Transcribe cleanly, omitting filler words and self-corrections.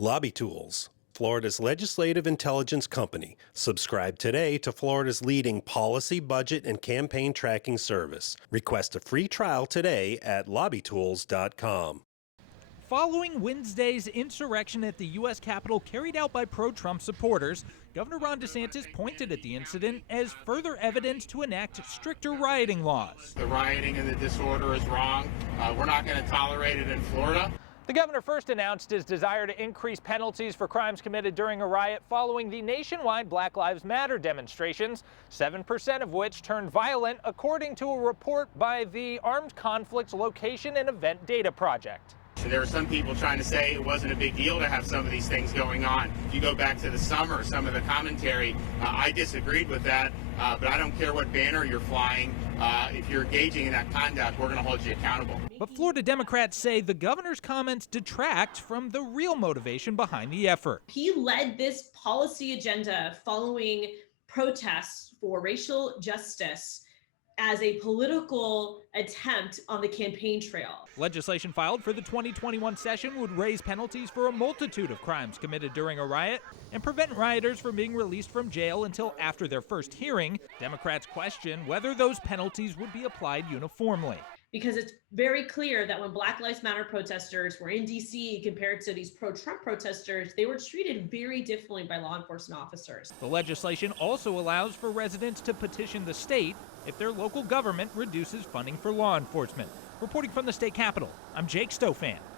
Lobby Tools, Florida's legislative intelligence company. Subscribe today to Florida's leading policy, budget, and campaign tracking service. Request a free trial today at lobbytools.com. Following Wednesday's insurrection at the U.S. Capitol carried out by pro-Trump supporters, Governor Ron DeSantis pointed at the incident as further evidence to enact stricter rioting laws. The rioting and the disorder is wrong. We're not going to tolerate it in Florida. The governor first announced his desire to increase penalties for crimes committed during a riot following the nationwide Black Lives Matter demonstrations, 7% of which turned violent, according to a report by the Armed Conflicts Location and Event Data Project. There are some people trying to say it wasn't a big deal to have some of these things going on. If you go back to the summer, some of the commentary, I disagreed with that, but I don't care what banner you're flying. If you're engaging in that conduct, we're going to hold you accountable. But Florida Democrats say the governor's comments detract from the real motivation behind the effort. He led this policy agenda following protests for racial justice as a political attempt on the campaign trail. Legislation filed for the 2021 session would raise penalties for a multitude of crimes committed during a riot and prevent rioters from being released from jail until after their first hearing. Democrats question whether those penalties would be applied uniformly. Because it's very clear that when Black Lives Matter protesters were in DC compared to these pro-Trump protesters, they were treated very differently by law enforcement officers. The legislation also allows for residents to petition the state if their local government reduces funding for law enforcement. Reporting from the state capitol, I'm Jake Stofan,